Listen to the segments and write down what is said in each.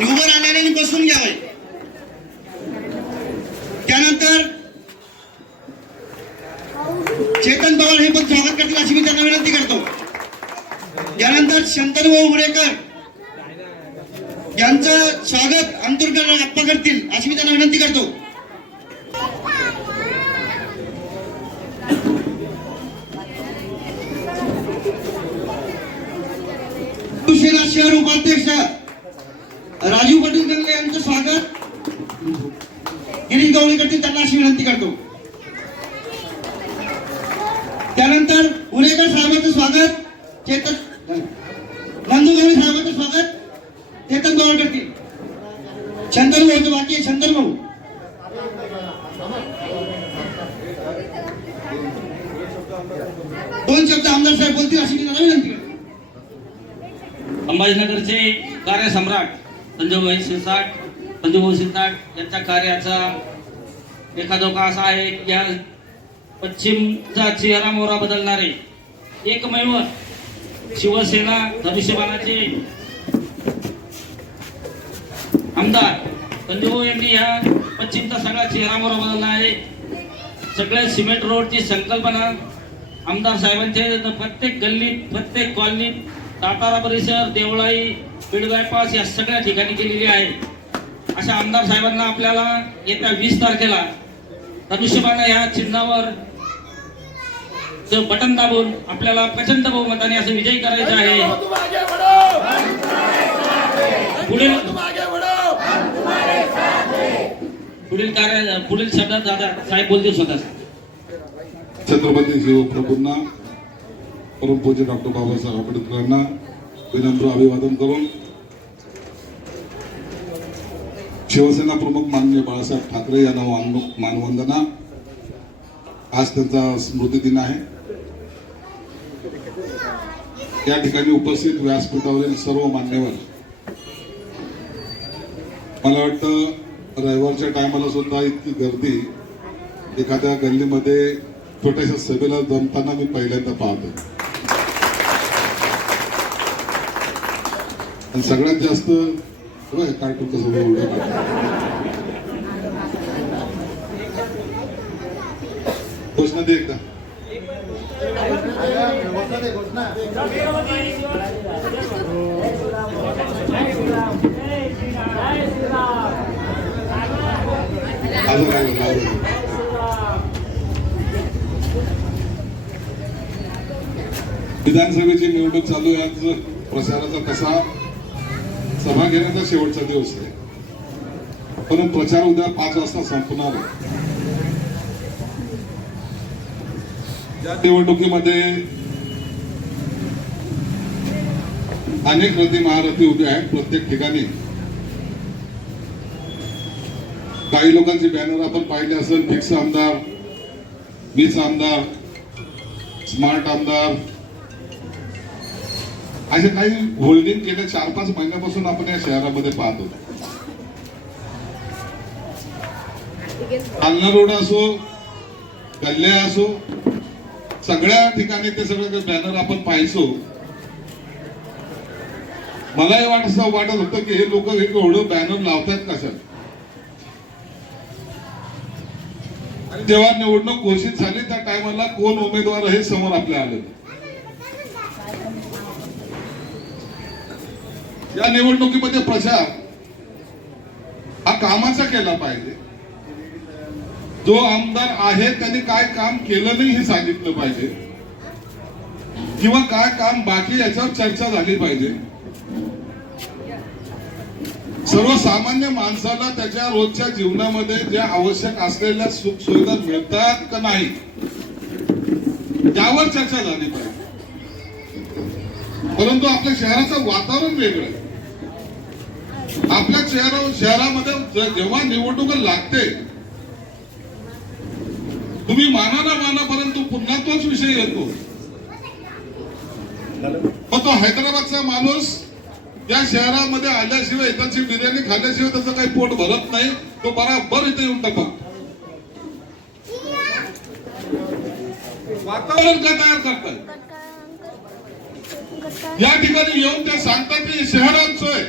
उभं राहणाऱ्यांनी बसून घ्यावे। त्यानंतर चेतन पवार हे पण स्वागत करतील अशी मी त्यांना विनंती करतो। यानंतर शंतनभाऊ उमरेकर यांचं स्वागत अंतुरकर आप्पा करतील अशी मी त्यांना विनंती करतो। शिवसेना शहर उपाध्यक्ष राजीव पाटील गंगले यांचं स्वागत गिरीश गवळी करतील त्यांना अशी विनंती करतो। त्यानंतर उरेकर साहेबांचं स्वागत चेतन नंदुगवळी साहेबांचं स्वागत चेतन पवार करतील। शंतन भाऊ बाकी आहे, शंतन भाऊ दोन शब्द आमदार साहेब बोलतील अशी मी त्यांना विनंती करतो। संभाजीनगरचे कार्यसम्राट संजयभाई शिरसाट यांच्या कार्याचा लेखाजोखा असा आहे की या पश्चिमचा चेहरा मोहरा बदलणारे एकमेव शिवसेना धनुष्यबाणाचे आमदार संजयभाऊ यांनी या पश्चिमचा सगळा चेहरा मोहरा बदलला आहे। सगळ्या सिमेंट रोडची संकल्पना आमदार साहेबांचे प्रत्येक गल्लीत प्रत्येक कॉलनीत सातारा परिसर देवळाई बीड बायपास या सगळ्या ठिकाणी केलेली आहे। अशा आमदार साहेबांना आपल्याला येत्या 20 तारखेला धनुष्यबाण या चिन्हावर बटन दाबून आपल्याला प्रचंड बहुमताने असं विजयी करायचं आहे। पुढील शब्दात दादा साहेब बोलतील स्वतः। छत्रपती शिवप्रभूंना परमपूज्य डॉक्टर बाबासाहेब आंबेडकरांना विनम्र अभिवादन करून शिवसेना प्रमुख माननीय बाळासाहेब ठाकरे यांना मानवंदना। आज त्यांचा स्मृती दिन आहे। या ठिकाणी उपस्थित व्यासपीठावरील सर्व मान्यवर, मला वाटतं रविवारच्या टायमाला सुद्धा इतकी गर्दी एखाद्या गल्लीमध्ये छोट्याशा सभेला जमताना मी पहिल्यांदा पाहतो। आणि सगळ्यात जास्त कार्टून कसं घोषणा दे एकदा। विधानसभेची निवडणूक चालू आहे। आज प्रचाराचा कसा सभा घेण्याचा शेवटचा दिवस आहे, परंतु प्रचार उद्या 5 वाजता संपणार आहे। या निवडणुकीमध्ये अनेक रथी महारथी उभे आहेत प्रत्येक ठिकाणी। काही लोकांचे बॅनर आपण पाहिले असेल, फिक्स आमदार, मीच आमदार, स्मार्ट आमदार, असे काही होल्डिंग गेल्या 4-5 महिन्यापासून आपण या शहरामध्ये पाहतो। जालना रोड असो, गल्ल्या असो, सगळ्या ठिकाणी ते सगळे बॅनर आपण पाहायचो। मलाही असं वाटत होतं की हे लोक एवढं बॅनर लावतात कशात। आणि जेव्हा निवडणूक घोषित झाली त्या टायमाला कोण उमेदवार हे समोर आपल्या आले। या निवडणुकीमध्ये प्रचार हा कामाचा केला पाहिजे। जो आमदार आहे त्याने काय काम केलं नाही हे सांगितलं पाहिजे, किंवा काय काम बाकी याच्यावर चर्चा झाली पाहिजे। सर्वसामान्य माणसाला त्याच्या रोजच्या जीवनामध्ये ज्या आवश्यक असलेल्या सुख सुविधा मिळतात का नाही यावर चर्चा झाली पाहिजे। परंतु आपल्या शहराचं वातावरण वेगळं आहे। आपल्या शहरामध्ये जेव्हा निवडणूक लागते तुम्ही माना ना माना, परंतु पुन्हा तोच विषय येतो। मग तो हैदराबादचा माणूस या शहरामध्ये आल्याशिवाय इथाची बिर्याणी खाल्ल्याशिवाय त्याचं काही पोट भरत नाही, तो बराबर इथे येऊन टपा। वातावरण काय तयार करतात या ठिकाणी येऊन ते सांगतात की शहर आमचं आहे,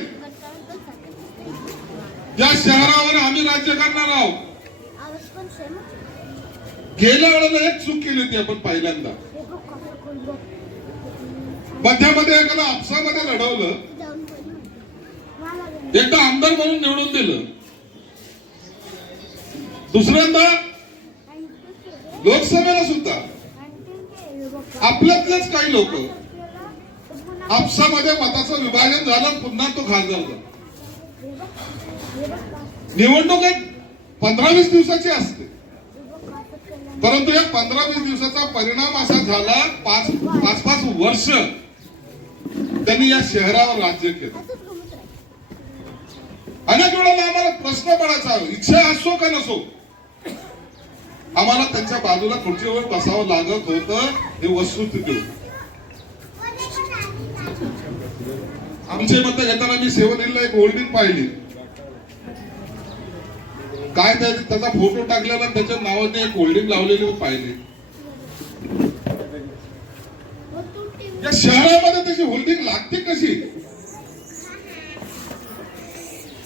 या शहरावर आम्ही राज्य करणार आहोत. गेल्या वेळेला एक चूक केली होती आपण पहिल्यांदा. मध्यामध्ये एखादा आपसामध्ये लढवलं, एकदा आमदार म्हणून निवडून दिलं, दुसऱ्यांदा लोकसभेला सुद्धा आपल्यातलेच काही लोक आपसामध्ये मताचं विभाजन झालं, पुन्हा तो खासदार झाला. निवडणूक एक 15-20 दिवसाची असते, परंतु या 15-20 दिवसाचा परिणाम असा झाला, 5 वर्ष त्यांनी या शहरावर राज्य केलं. अनेक वेळेला आम्हाला प्रश्न पडायचा, इच्छा असो का नसो, आम्हाला त्यांच्या बाजूला खुर्चीवर बसावं लागत होतं. हे वस्तुस्थिती होती. आमचे मत घेताना मी सेवनीला एक होल्डिंग पाहिली, काय त्याचा फोटो टाकलेला, त्याच्या नावाने एक होल्डिंग लावलेली पाहिली. या शहरामध्ये त्याची होल्डिंग लागते कशी?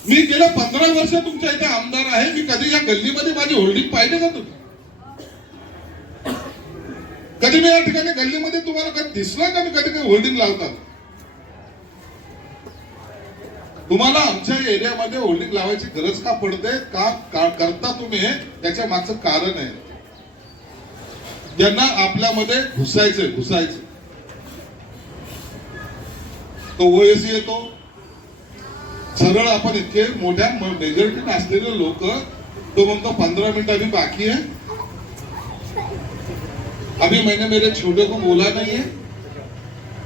मी गेल्या 15 वर्ष तुमच्या इथे आमदार आहे, मी कधी या गल्लीमध्ये माझी होल्डिंग पाहिली का तुम्ही? कधी मी या ठिकाणी गल्लीमध्ये तुम्हाला कधी दिसलं का मी कधी काही होल्डिंग लावतात? तुम्हाला आमच्या एरियामध्ये होल्डिंग लावायची गरज का पडते, का करता तुम्ही, त्याच्या मागचं कारण आहे. ज्यांना आपल्यामध्ये घुसायचं तो ओएसी येतो सरळ. आपण इतके मोठ्या मेजॉरिटी असलेले लोक, तो म्हणतो 15 मिनिट अभी बाकी है, अभी मैंने मेरे छोटे को बोला नहीं है,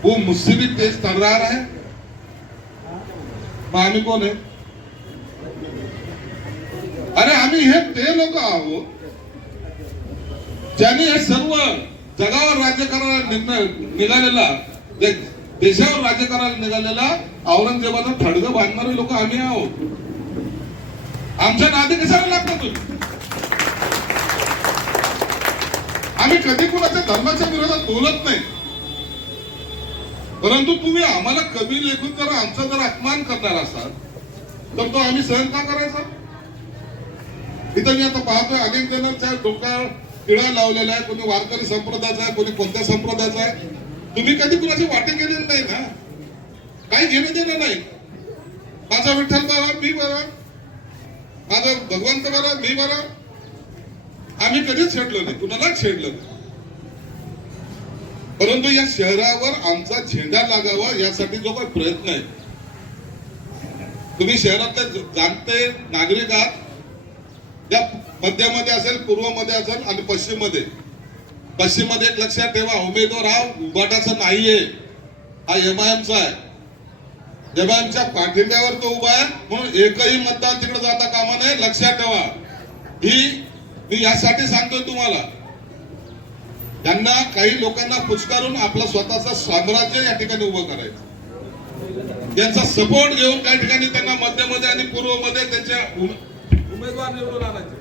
वो मुझसे भी तेज तर्रार है. मग आम्ही कोण आहे? अरे आम्ही हे ते लोक आहोत ज्यांनी हे सर्व जगावर राज्य करायला निघालेला, देशावर राज्य करायला निघालेला औरंगजेबाचा थडगं बांधणारे लोक आम्ही आहोत. आमच्या नादी कशाला लागतात तुम्ही? आम्ही कधी कुणाच्या धर्माच्या विरोधात बोलत नाही, परंतु तुम्ही आम्हाला कमी लेखून जर आमचा जर अपमान करणार असाल तर तो आम्ही सहन का करायचा? इथं मी आता पाहतोय अनेक जणांच्या डोक्यावर टिळा लावलेला आहे, कोणी वारकरी संप्रदायाचा आहे, कोणी कोणत्या संप्रदायाचा आहे. तुम्ही कधी कुणाचे वाटे केलेले नाही ना, काही घेणं देणं नाही. माझा विठ्ठल बरा, मी बरा, माझा भगवंत बरा, मी बरा. आम्ही कधीच छेडलो नाही, कुणालाच छेडलं नाही. परंतु या शहरावर आमचा झेंडा लागावा यासाठी जो काही प्रयत्न आहे, तुम्ही शहरातले जाणते नागरिक आहात. या मध्यामध्ये असेल, पूर्वमध्ये असेल आणि पश्चिममध्ये एक लक्षात ठेवा, उमेदवार हा उभाटाचा नाहीये, हा एमआयएमचा आहे. एमआयएमच्या पाठिंब्यावर तो उभा आहे, म्हणून एकही मतदान तिकडे जाता कामा नये, लक्षात ठेवा. ही मी यासाठी सांगतोय तुम्हाला, त्यांना काही लोकांना पुचकारून आपलं स्वतःचं साम्राज्य या ठिकाणी उभं करायचं. त्यांचा सपोर्ट घेऊन काही ठिकाणी त्यांना मध्यमध्ये आणि पूर्वमध्ये त्यांच्या उमेदवार निवडून आणायचे.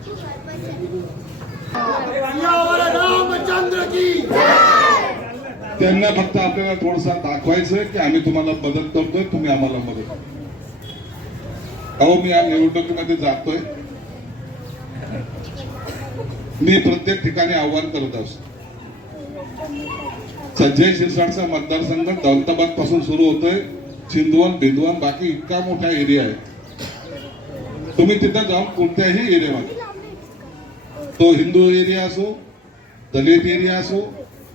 त्यांना फक्त आपल्याला थोडसा दाखवायचं की आम्ही तुम्हाला मदत करतोय, तुम्ही आम्हाला मदत करा. अहो मी या निवडणुकीमध्ये जातोय, मी प्रत्येक ठिकाणी आव्हान करत असतो. संजय शिरसाटचा मतदारसंघ दौलताबाद पासून सुरू होतोय, चिंदवण बिंदवण बाकी इतका मोठा एरिया आहे. तुम्ही तिथं जाऊन कोणत्याही एरियामध्ये, तो हिंदू एरिया असो, दलित एरिया असो,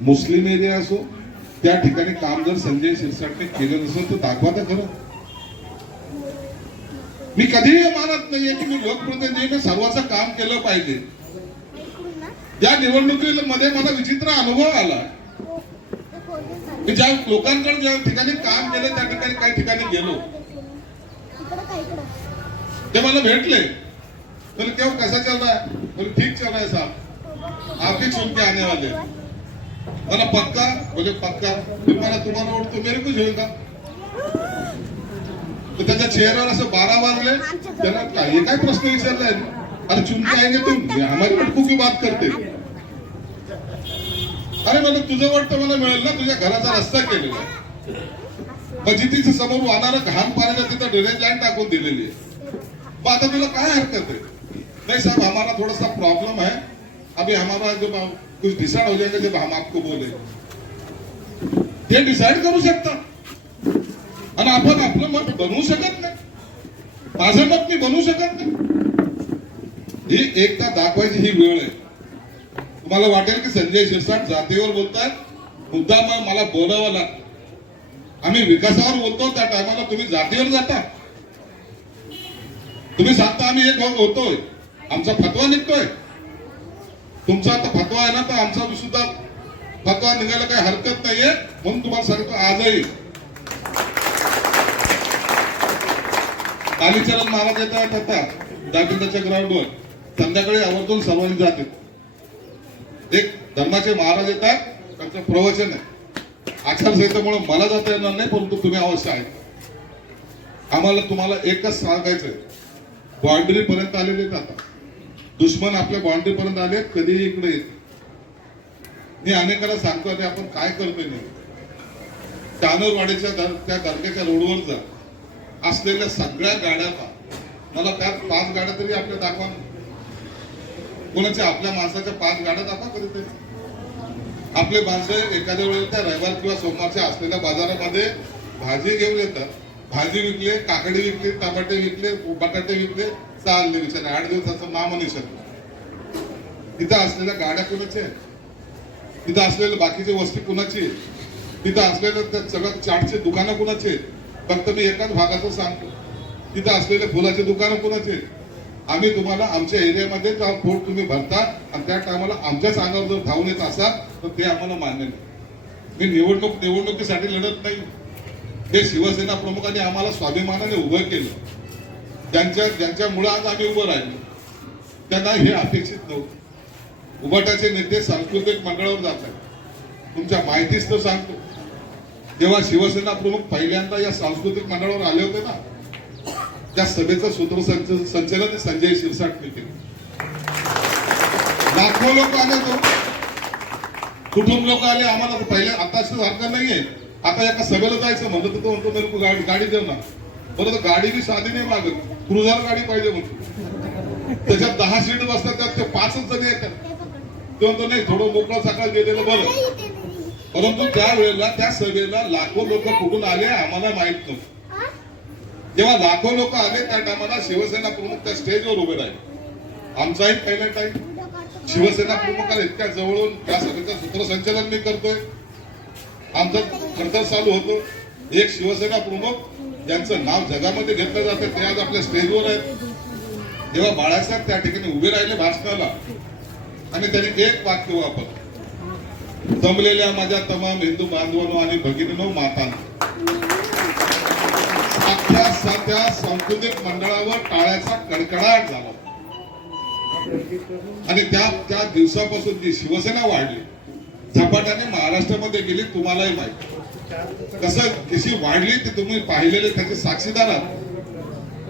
मुस्लिम एरिया असो, त्या ठिकाणी काम जर संजय शिरसाटने केलं नसेल तर दाखवा तर खरं. मी कधीही मानत नाहीये की मी लोकप्रतिनिधीने सर्वांचं काम केलं पाहिजे. या निवडणुकीमध्ये मला विचित्र अनुभव आला. मी ज्या लोकांकडे ज्या ठिकाणी काम केलं त्या ठिकाणी काही ठिकाणी गेलो, ते मला भेटले. बोले क्यों, कैसा चल रहा है? बोले ठीक चल रहा है साहब, आप ही चुन के आने वाले. मला पक्का? बोले पक्का. मला तुम्हाला वोट तो मेरे को होगा. तो त्याच्या चेहऱ्यावर असं 12 वाजले. त्याला काही काय प्रश्न विचारलाय? अरे चुन के आएंगे तुम, हमारी वोट की बात करते. अरे मला तुझं वोट तर मला मिळेल ना, तुझ्या घराचा रस्ता केलेला आहे, मग जिथे समोर वाहणारं घाण पाण्याला तिथं ड्रेनेज लाईन टाकून दिलेली आहे. मग आता तुला काय हरकत है? नहीं साहब, हमारा थोड़ा सा प्रॉब्लम है, अभी हमारा जब कुछ डिसाइड हो जाएगा जब हम आपको बोले, ते डिसाइड करू शकतात आणि आपण आपलं मत बनवू शकत नाही. माझं मत मी बनवू शकत नाही. ही एकता दाखवायची ही वेळ आहे. तुम्हाला वाटेल की संजय शिरसाट जातीवर बोलतात, मुद्दाम मला बोलावं लागतं. आम्ही विकासावर बोलतो त्या टायमाला तुम्ही जातीवर जाता. तुम्ही सांगता आम्ही एक होतोय, आमचा फतवा निघतोय. तुमचा आता फतवा आहे ना, तर आमचा सुद्धा फतवा निघायला काही हरकत नाहीये. म्हणून तुम्हाला सांगतो आजही कालीचरण महाराज येत आहेत आता दागिन्याच्या ग्राउंडवर. संध्याकाळी आवर्जून सर्वांनी जाते. एक धर्माचे महाराज येतात, त्यांचं प्रवचन आहे. आचारसंहितेमुळे मला जाता येणार नाही, परंतु तुम्ही अवश्य आहे. आम्हाला तुम्हाला एकच सांगायचंय, बाउंड्री पर्यंत आलेले आहेत. आता दुश्मन आपल्या बाउंड्री पर्यंत आले, कधीही इकडे येत. मी अनेकांना सांगतो आणि आपण काय करतोय नाही. कानोरवाडीच्या त्या दर्ग्याच्या रोडवर जा, असलेल्या सगळ्या गाड्या पहा. मला त्यात 5 गाड्या तरी आपल्या दाखवा. कोणाच्या आपल्या माणसाच्या 5 गाड्या दाखवा कधीतरी. आपले माणसं एखाद्या वेळेला त्या रविवार किंवा सोमवारच्या असलेल्या बाजारामध्ये भाजी घेऊन येतात. भाजी विकले, काकडी विकली, टमाटे विकले, बटाटे विकले, चालले विचार. 8 दिवसाचं नाम निशाण. तिथं असलेल्या गाड्या कुणाच्या आहेत? तिथं असलेल्या बाकीची वस्तू कुणाची आहे? तिथं असलेल्या त्या सगळ्या चाटची दुकानं कुणाची आहेत? फक्त मी एकाच भागाचं सांगतो. तिथं असलेले फुलाची दुकानं कुणाची आहेत? आम्ही तुम्हाला आमच्या एरियामध्ये पोट तुम्ही भरता आणि त्या टायमाला आमच्याच अंगावर जर धावून येत असाल तर ते आम्हाला मान्य नाही. मी निवडणुकीसाठी लढत नाही. हे शिवसेना प्रमुखांनी आम्हाला स्वाभिमानाने उभं केलं. ज्यांच्यामुळे आज आम्ही उभं राहिलो, त्यांना हे अपेक्षित नव्हतं. उभाटाचे नेते सांस्कृतिक मंडळावर जात आहेत. तुमच्या माहितीच तर सांगतो, जेव्हा शिवसेना प्रमुख पहिल्यांदा या सांस्कृतिक मंडळावर आले होते ना, त्या सभेचं सूत्रसंचालन संजय शिरसाटने केलं. लाखो लोक आले, तो कुटुंब लोक आले. आम्हाला पहिल्या आता असं सारखं नाहीये. आता एका सभेला जायचं म्हणलं तर तो म्हणतो मेरे गाडी देऊ ना. बरं, गाडी बी साधी नाही मागत, क्रुझर गाडी पाहिजे म्हणतो. त्याच्यात 10 सीट बसतात, त्यात ते 5च जण येतात. तो म्हणतो नाही, थोडं मोकळं सकाळ गेलेलं बरं. परंतु त्यावेळेला त्या सभेला लाखो लोक कुठून आले आम्हाला माहित नव्हतं. जेव्हा लाखो लोक आले त्या टायमाला शिवसेना प्रमुख त्या स्टेजवर उभे राहिले. आमचाही पहिला टाईम शिवसेना प्रमुखाला इतक्या जवळून त्या सभेचं सूत्रसंचालन मी करतोय. आमचं खडतर चालू होतो. एक शिवसेना प्रमुख ज्यांचं नाव जगामध्ये घेतलं जातं ते आज आपल्या स्टेजवर आहेत. जेव्हा बाळासाहेब त्या ठिकाणी उभे राहिले भाषणाला आणि त्यांनी एक वाक्य वापरलं, जमलेल्या माझ्या तमाम हिंदू बांधवांनो आणि भगिनींनो, मातांनो. साध्या सांस्कृतिक मंडळावर टाळ्याचा कडकडाट झाला. आणि त्या दिवसापासून जी शिवसेना वाढली, झपाट्याने महाराष्ट्रामध्ये गेली. तुम्हालाही माहिती कसं कशी वाढली ते तुम्ही पाहिलेले, त्याचे साक्षीदार आहात.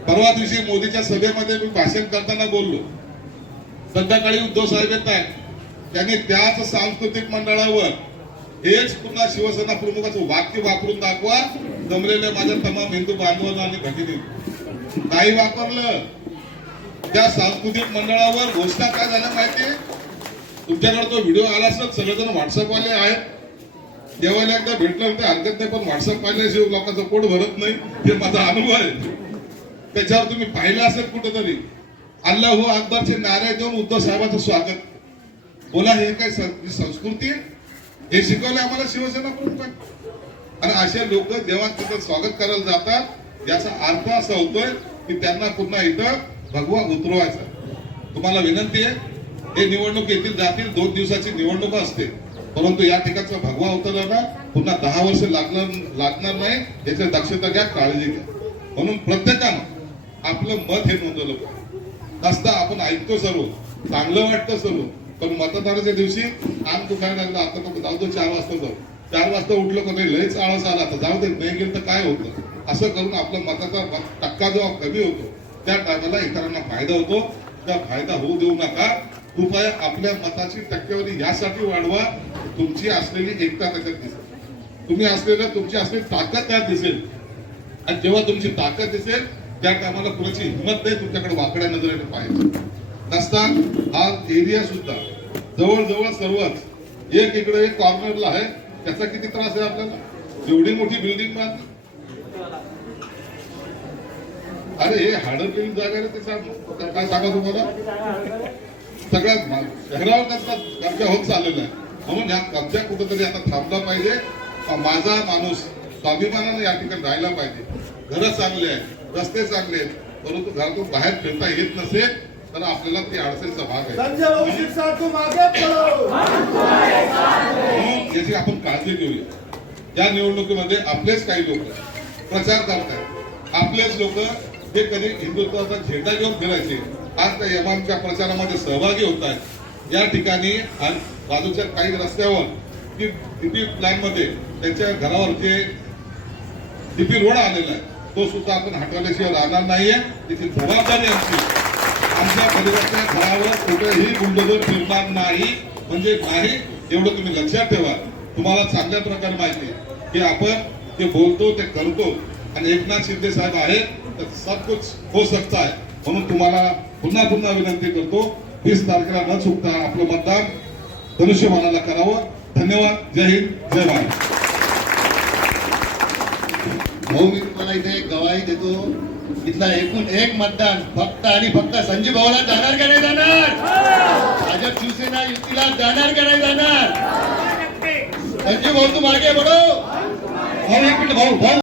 परवा दिवशी मोदीच्या सभेमध्ये मी भाषण करताना बोललो. संध्याकाळी उद्धव साहेब येत आहेत, त्यांनी त्याच सांस्कृतिक मंडळावर हेच पुन्हा शिवसेना प्रमुखाचं वाक्य वापरून दाखवा, जमलेल्या माझ्या तमाम हिंदू बांधवांना आणि भगिनी. नाही वापरलं. त्या सांस्कृतिक मंडळावर घोषणा काय झाल्या माहितीये? तुमच्याकडे तो व्हिडिओ आला असेल, सगळेजण व्हॉट्सअप वाले आहेत. जेव्हा एकदा भेटलं ते हरकत नाही, पण व्हॉट्सअप पाहिल्याशिवाय लोकांचं पोट भरत नाही. हे माझा अनुभव आहे. त्याच्यावर तुम्ही पाहिलं असेल कुठेतरी, अल्लाहू अकबरचे नारे देऊन उद्धव साहेबांचं स्वागत. बोला, हे काय संस्कृती आहे? हे शिकवले आम्हाला शिवसेना प्रमुखांनी. आणि असे लोक जेव्हा तिथं स्वागत करायला जातात, याचा अर्थ असा होतोय की त्यांना पुन्हा इथं भगवा उतरवायचा. तुम्हाला विनंती आहे, हे निवडणूक येतील जातील, 2 दिवसाची निवडणूक असते, परंतु या ठिकाणचा भगवा उतरला ना पुन्हा 10 वर्ष लागणार नाही. याची दक्षता घ्या, काळजी घ्या. म्हणून प्रत्येकानं आपलं मत हे नोंदवलं पाहिजे. नसता आपण ऐकतो सर्व, चांगलं वाटतं सर्व, पण मतदानाच्या दिवशी आम दुखायला लागलं. आता जाऊ दे, 4 वाजता जाऊ. 4 वाजता उठलो का नाही, लयच आळस आला, आता जाऊ दे, नाही गेलं तर काय होतं. असं करून आपला मताचा टक्का जेव्हा कमी होतो त्या टायमाला इतरांना फायदा होतो. त्या फायदा होऊ देऊ नका. कृपया आपल्या मताची टक्केवारी यासाठी वाढवा, तुमची असलेली एकता त्याच्यात दिसेल, तुमची असलेली ताकद त्यात दिसेल. आणि जेव्हा तुमची ताकद दिसेल त्या कामाला कुणाची हिंमत नाही तुमच्याकडे वाकड्या नजरेने पाहायचं नसता हा एरिया सुद्धा जवळजवळ सर्वच एक इकडे एक कॉर्नरला आहे त्याचा किती त्रास आहे आपल्याला एवढी मोठी बिल्डिंग बांधली अरे हे हाडरलेली जागा आहे ते सांग काय सांगा तुम्हाला सगळ्यात शहरावर त्यांचा कब्जा होत चाललेला आहे म्हणून ह्या कब्जा कुठेतरी आता थांबला पाहिजे माझा माणूस स्वाभिमानाने या ठिकाणी राहायला पाहिजे घरं चांगले आहेत रस्ते चांगले आहेत परंतु घरातून बाहेर फिरता येत नसेल तर आपल्याला ती अडचणीचा भाग आहे म्हणून याची आपण काळजी घेऊया या निवडणुकीमध्ये आपलेच काही लोक प्रचार करतात आपलेच लोक हे कधी हिंदुत्वाचा झेंडा घेऊन फिरायचे आज त्या यमांच्या प्रचारामध्ये सहभागी होत आहेत या ठिकाणी बाजूच्या काही रस्त्यावर की डीपी प्लॅन मध्ये त्यांच्या घरावर जे डीपी रोड आलेला आहे तो सुद्धा आपण हटवल्याशिवाय राहणार नाहीये त्याची जबाबदारी आमच्या परिवाराच्या घरावर कुठेही बुलडोजर फिरणार नाही म्हणजे नाही एवढं तुम्ही लक्षात ठेवा तुम्हाला चांगल्या प्रकारे माहिती आहे की आपण जे बोलतो ते करतो आणि एकनाथ शिंदे साहेब आहेत तर सब कुछ हो सकता है म्हणून तुम्हाला पुन्हा पुन्हा विनंती करतो 20 तारखेला न चुकता आपलं मतदान धनुष्यबाणाला करावं धन्यवाद जय हिंद जय महाराष्ट्र भाऊ मी तुम्हाला इथे एक गवाही देतो इथला एकूण एक मतदान फक्त आणि फक्त संजीव भाऊला जाणार का नाही जाणार भाजप शिवसेना युतीला जाणार का नाही जाणार संजीव भाऊ तू मागे बडो भाऊ एक मिनिट भाऊ भाऊ